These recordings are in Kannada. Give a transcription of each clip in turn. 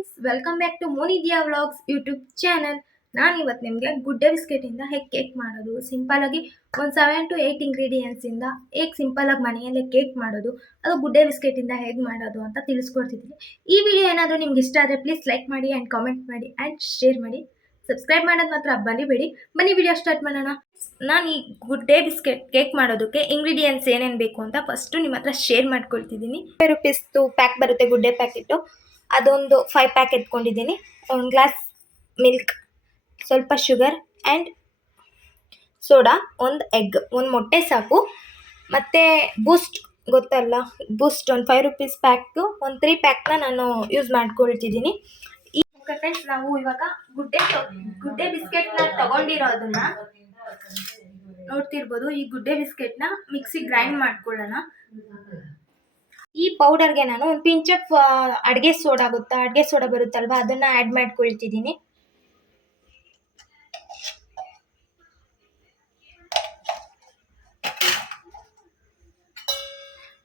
Friends, welcome back to Monidiya vlogs YouTube channel. ನಾನು ಇವತ್ತು ನಿಮಗೆ ಗುಡ್ಡೆ ಬಿಸ್ಕೆಟಿಂದ ಹೇಗೆ ಕೇಕ್ ಮಾಡೋದು, ಸಿಂಪಲಾಗಿ ಒಂದು 7 to 8 ಇಂಗ್ರೀಡಿಯೆಂಟ್ಸಿಂದ ಹೇಗೆ ಸಿಂಪಲಾಗಿ ಮನೆಯಲ್ಲೇ ಕೇಕ್ ಮಾಡೋದು, ಅದು ಗುಡ್ಡೆ ಬಿಸ್ಕೆಟಿಂದ ಹೇಗೆ ಮಾಡೋದು ಅಂತ ತಿಳಿಸ್ಕೊಡ್ತಿದ್ದೀನಿ. ಈ ವಿಡಿಯೋ ಏನಾದರೂ ನಿಮ್ಗೆ ಇಷ್ಟ ಆದರೆ ಪ್ಲೀಸ್ ಲೈಕ್ ಮಾಡಿ ಆ್ಯಂಡ್ ಕಾಮೆಂಟ್ ಮಾಡಿ ಆ್ಯಂಡ್ ಶೇರ್ ಮಾಡಿ. ಸಬ್ಸ್ಕ್ರೈಬ್ ಮಾಡೋದು ಮಾತ್ರ ಬನ್ನಿಬೇಡಿ. ಬನ್ನಿ ವಿಡಿಯೋ ಸ್ಟಾರ್ಟ್ ಮಾಡೋಣ. ನಾನು ಈ ಗುಡ್ಡೆ ಬಿಸ್ಕೆಟ್ ಕೇಕ್ ಮಾಡೋದಕ್ಕೆ ಇಂಗ್ರೀಡಿಯೆಂಟ್ಸ್ ಏನೇನು ಬೇಕು ಅಂತ ಫಸ್ಟು ನಿಮ್ಮ ಹತ್ರ ಶೇರ್ ಮಾಡ್ಕೊಳ್ತಿದ್ದೀನಿ. ₹5 ಪ್ಯಾಕ್ ಬರುತ್ತೆ ಗುಡ್ಡೆ ಪ್ಯಾಕೆಟು, ಅದೊಂದು 5 ಪ್ಯಾಕ್ ಎತ್ಕೊಂಡಿದ್ದೀನಿ. 1 ಗ್ಲಾಸ್ ಮಿಲ್ಕ್, ಸ್ವಲ್ಪ ಶುಗರ್ ಆ್ಯಂಡ್ ಸೋಡಾ, 1 ಎಗ್, 1 ಮೊಟ್ಟೆ ಸಾಕು. ಮತ್ತು ಬೂಸ್ಟ್ ಗೊತ್ತಲ್ಲ, ಬೂಸ್ಟ್ ಒಂದು ₹5 ಪ್ಯಾಕು, ಒಂದು 3 ಪ್ಯಾಕ್ನ ನಾನು ಯೂಸ್ ಮಾಡ್ಕೊಳ್ತಿದ್ದೀನಿ. ಈ ಫ್ರೆಂಡ್ಸ್, ನಾವು ಇವಾಗ ಗುಡ್ಡೆ ಬಿಸ್ಕೆಟ್ನ ತಗೊಂಡಿರೋದನ್ನ ನೋಡ್ತಿರ್ಬೋದು. ಈ ಗುಡ್ಡೆ ಬಿಸ್ಕೆಟ್ನ ಮಿಕ್ಸಿ ಗ್ರೈಂಡ್ ಮಾಡ್ಕೊಳ್ಳೋಣ. ಈ ಪೌಡರ್ಗೆ ನಾನು ಒಂದು ಪಿಂಚ್ ಆಫ್ ಅಡುಗೆ ಸೋಡಾ ಅಡುಗೆ ಸೋಡಾ ಬರುತ್ತಲ್ವ, ಅದನ್ನು ಆ್ಯಡ್ ಮಾಡ್ಕೊಳ್ತಿದ್ದೀನಿ.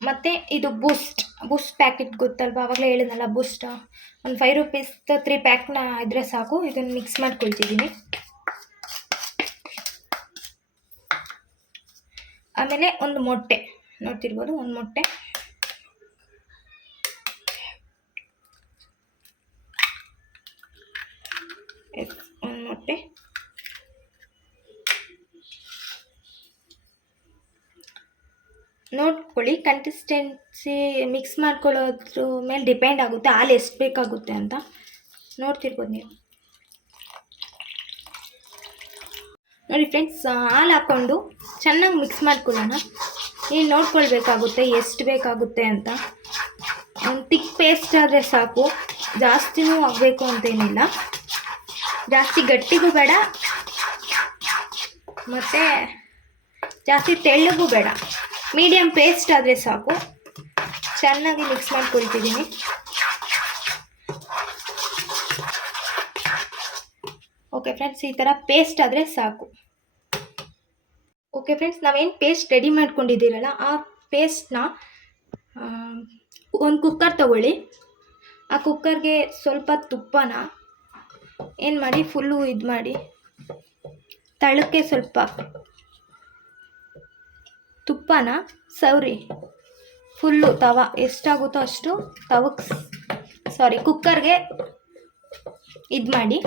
ಮತ್ತು ಇದು ಬೂಸ್ಟ್ ಪ್ಯಾಕೆಟ್ ಗೊತ್ತಲ್ವ, ಆವಾಗಲೇ ಹೇಳಿದ್ನಲ್ಲ ಬೂಸ್ಟ್, ಒಂದು ₹5 3 ಪ್ಯಾಕ್ನ ಇದ್ರೆ ಸಾಕು. ಇದನ್ನು ಮಿಕ್ಸ್ ಮಾಡ್ಕೊಳ್ತಿದ್ದೀನಿ. ಆಮೇಲೆ ಒಂದು ಮೊಟ್ಟೆ ನೋಡ್ತಿರ್ಬೋದು, ಒಂದು ಮೊಟ್ಟೆ, ಒಂದು ಮೊಟ್ಟೆ, ನೋಡ್ಕೊಳ್ಳಿ ಕನ್ಸಿಸ್ಟೆನ್ಸಿ ಮಿಕ್ಸ್ ಮಾಡ್ಕೊಳ್ಳೋದ್ರ ಮೇಲೆ ಡಿಪೆಂಡ್ ಆಗುತ್ತೆ, ಹಾಲು ಎಷ್ಟು ಬೇಕಾಗುತ್ತೆ ಅಂತ. ನೋಡ್ತಿರ್ಬೋದು ನೀವು. ನೋಡಿ ಫ್ರೆಂಡ್ಸ್, ಹಾಲು ಹಾಕ್ಕೊಂಡು ಚೆನ್ನಾಗಿ ಮಿಕ್ಸ್ ಮಾಡ್ಕೊಳ್ಳೋಣ. ನೀವು ನೋಡ್ಕೊಳ್ಬೇಕಾಗುತ್ತೆ ಎಷ್ಟು ಬೇಕಾಗುತ್ತೆ ಅಂತ. ಒಂದು ತಿಕ್ ಪೇಸ್ಟ್ ಆದರೆ ಸಾಕು, ಜಾಸ್ತಿನೂ ಆಗಬೇಕು ಅಂತೇನಿಲ್ಲ, ಜಾಸ್ತಿ ಗಟ್ಟಿಗೂ ಬೇಡ ಮತ್ತು ಜಾಸ್ತಿ ತೆಳ್ಳಗೂ ಬೇಡ, ಮೀಡಿಯಮ್ ಪೇಸ್ಟ್ ಆದರೆ ಸಾಕು. ಚೆನ್ನಾಗಿ ಮಿಕ್ಸ್ ಮಾಡ್ಕೊಳ್ತಿದ್ದೀನಿ. ಓಕೆ ಫ್ರೆಂಡ್ಸ್, ಈ ಥರ ಪೇಸ್ಟ್ ಆದರೆ ಸಾಕು. ಓಕೆ ಫ್ರೆಂಡ್ಸ್, ನಾವೇನು ಪೇಸ್ಟ್ ರೆಡಿ ಮಾಡ್ಕೊಂಡಿದ್ದೀರಲ್ಲ, ಆ ಪೇಸ್ಟ್ನ ಒಂದು ಕುಕ್ಕರ್ ತಗೊಳ್ಳಿ. ಆ ಕುಕ್ಕರ್ಗೆ ಸ್ವಲ್ಪ ತುಪ್ಪನ ಏನು ಮಾಡಿ, ಫುಲ್ಲು ಇದು ಮಾಡಿ, ತಳಕ್ಕೆ ಸ್ವಲ್ಪ ತುಪ್ಪನ ಸವರಿ, ಫುಲ್ಲು ತವ ಎಷ್ಟಾಗುತ್ತೋ ಅಷ್ಟು ಕುಕ್ಕರ್ಗೆ ಇದು ಮಾಡಿ.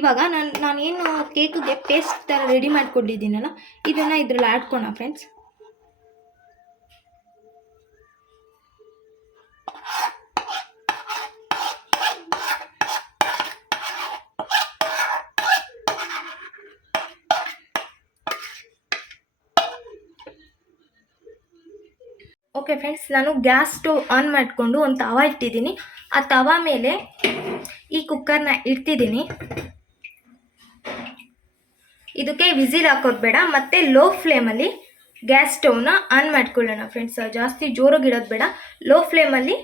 ಇವಾಗ ನಾನೇನು ಕೇಕಿಗೆ ಪೇಸ್ಟ್ ಥರ ರೆಡಿ ಮಾಡ್ಕೊಂಡಿದ್ದೀನಲ್ಲ, ಇದನ್ನು ಇದ್ರಲ್ಲಿ ಆಡ್ಕೋಣ ಫ್ರೆಂಡ್ಸ್. ಓಕೆ ಫ್ರೆಂಡ್ಸ್, ನಾನು ಗ್ಯಾಸ್ ಸ್ಟವ್ ಆನ್ ಮಾಡಿಕೊಂಡು ಒಂದು ತವ ಇಟ್ಟಿದ್ದೀನಿ. ಆ ತವ ಮೇಲೆ ಈ ಕುಕ್ಕರ್ನ ಇಡ್ತಿದ್ದೀನಿ. ಇದಕ್ಕೆ ವಿಸಿಲ್ ಹಾಕೋದು ಬೇಡ, ಮತ್ತು ಲೋ ಫ್ಲೇಮಲ್ಲಿ ಗ್ಯಾಸ್ ಸ್ಟವ್ನ ಆನ್ ಮಾಡ್ಕೊಳ್ಳೋಣ ಫ್ರೆಂಡ್ಸ್. ಜಾಸ್ತಿ ಜೋರಾಗಿಡೋದು ಬೇಡ, ಲೋ ಫ್ಲೇಮಲ್ಲಿ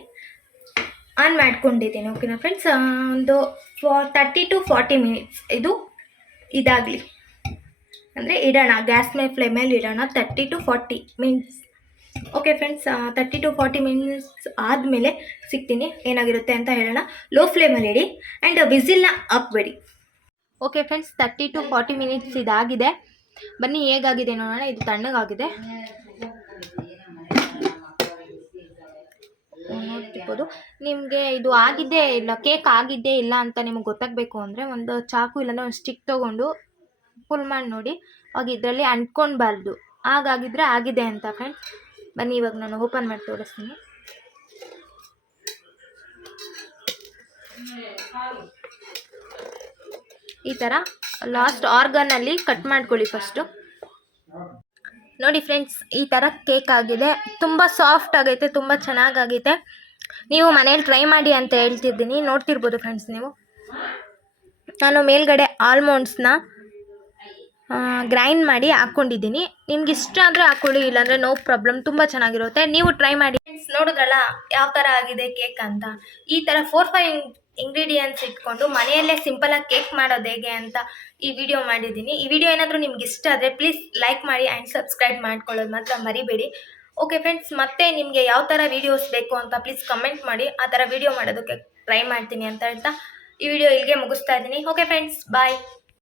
ಆನ್ ಮಾಡ್ಕೊಂಡಿದ್ದೀನಿ. ಓಕೆನಾ ಫ್ರೆಂಡ್ಸ್, ಒಂದು 30 to 40 ಮಿನಿಟ್ಸ್ ಇದಾಗಲಿ ಅಂದರೆ ಇಡೋಣ, ಗ್ಯಾಸ್ ಫ್ಲೇಮಲ್ಲಿ ಇಡೋಣ 30 to 40 minutes. Okay friends, 30 to 40 minutes ಆದಮೇಲೆ ಸಿಗ್ತೀನಿ, ಏನಾಗಿರುತ್ತೆ ಅಂತ ಹೇಳೋಣ. ಲೋ ಫ್ಲೇಮಲ್ಲಿ ಇಡಿ ಆ್ಯಂಡ್ ವಿಸಿಲ್ನ ಹಾಕ್ಬೇಡಿ. ಓಕೆ ಫ್ರೆಂಡ್ಸ್, 30 to 40 ಮಿನಿಟ್ಸ್ ಇದಾಗಿದೆ. ಬನ್ನಿ ಹೇಗಾಗಿದೆ ನೋಡೋಣ. ಇದು ತಣ್ಣಗಾಗಿದೆ, ನೋಡ್ತಿರ್ಬೋದು. ನಿಮಗೆ ಇದು ಆಗಿದ್ದೇ ಇಲ್ಲ, ಕೇಕ್ ಆಗಿದ್ದೇ ಇಲ್ಲ ಅಂತ ನಿಮಗೆ ಗೊತ್ತಾಗಬೇಕು ಅಂದರೆ ಒಂದು ಚಾಕು ಇಲ್ಲಾಂದರೆ ಒಂದು ಸ್ಟಿಕ್ ತೊಗೊಂಡು ಫುಲ್ ಮಾಡಿ ನೋಡಿ. ಆಗ ಇದರಲ್ಲಿ ಅಂಟ್ಕೊಳ್ಬಾರ್ದು, ಹಾಗಾಗಿದ್ರೆ ಆಗಿದೆ ಅಂತ ಫ್ರೆಂಡ್ಸ್. ಬನ್ನಿ ಇವಾಗ ನಾನು ಓಪನ್ ಮಾಡಿ ತೋರಿಸ್ತೀನಿ. ಈ ಥರ ಲಾಸ್ಟ್ ಆರ್ಗನಲ್ಲಿ ಕಟ್ ಮಾಡ್ಕೊಳ್ಳಿ ಫಸ್ಟು. ನೋಡಿ ಫ್ರೆಂಡ್ಸ್, ಈ ಥರ ಕೇಕ್ ಆಗಿದೆ. ತುಂಬ ಸಾಫ್ಟ್ ಆಗೈತೆ, ತುಂಬ ಚೆನ್ನಾಗಾಗೈತೆ. ನೀವು ಮನೇಲಿ ಟ್ರೈ ಮಾಡಿ ಅಂತ ಹೇಳ್ತಿದ್ದೀನಿ. ನೋಡ್ತಿರ್ಬೋದು ಫ್ರೆಂಡ್ಸ್ ನೀವು. ನಾನು ಮೇಲ್ಗಡೆ ಆಲ್ಮಂಡ್ಸ್ನ ಗ್ರೈಂಡ್ ಮಾಡಿ ಹಾಕ್ಕೊಂಡಿದ್ದೀನಿ. ನಿಮ್ಗೆ ಇಷ್ಟ ಅಂದರೆ ಹಾಕ್ಕೊಳ್ಳಿ, ಇಲ್ಲಾಂದರೆ ನೋ ಪ್ರಾಬ್ಲಮ್, ತುಂಬ ಚೆನ್ನಾಗಿರುತ್ತೆ. ನೀವು ಟ್ರೈ ಮಾಡಿ. ನೋಡಿದ್ರಲ್ಲ ಯಾವ ಥರ ಆಗಿದೆ ಕೇಕ್ ಅಂತ. ಈ ಥರ 4-5 ಇಂಗ್ರೀಡಿಯೆಂಟ್ಸ್ ಇಟ್ಕೊಂಡು ಮನೆಯಲ್ಲೇ ಸಿಂಪಲಾಗಿ ಕೇಕ್ ಮಾಡೋದು ಹೇಗೆ ಅಂತ ಈ ವಿಡಿಯೋ ಮಾಡಿದ್ದೀನಿ. ಈ ವಿಡಿಯೋ ಏನಾದರೂ ನಿಮ್ಗೆ ಇಷ್ಟ ಆದರೆ ಪ್ಲೀಸ್ ಲೈಕ್ ಮಾಡಿ ಆ್ಯಂಡ್ ಸಬ್ಸ್ಕ್ರೈಬ್ ಮಾಡ್ಕೊಳ್ಳೋದು ಮಾತ್ರ ಮರಿಬೇಡಿ. ಓಕೆ ಫ್ರೆಂಡ್ಸ್, ಮತ್ತೆ ನಿಮಗೆ ಯಾವ ಥರ ವೀಡಿಯೋಸ್ ಬೇಕು ಅಂತ ಪ್ಲೀಸ್ ಕಮೆಂಟ್ ಮಾಡಿ. ಆ ಥರ ವೀಡಿಯೋ ಮಾಡೋದಕ್ಕೆ ಟ್ರೈ ಮಾಡ್ತೀನಿ ಅಂತ ಹೇಳ್ತಾ ಈ ವಿಡಿಯೋ ಇಲ್ಲಿಗೆ ಮುಗಿಸ್ತಾ ಇದ್ದೀನಿ. ಓಕೆ ಫ್ರೆಂಡ್ಸ್, ಬಾಯ್.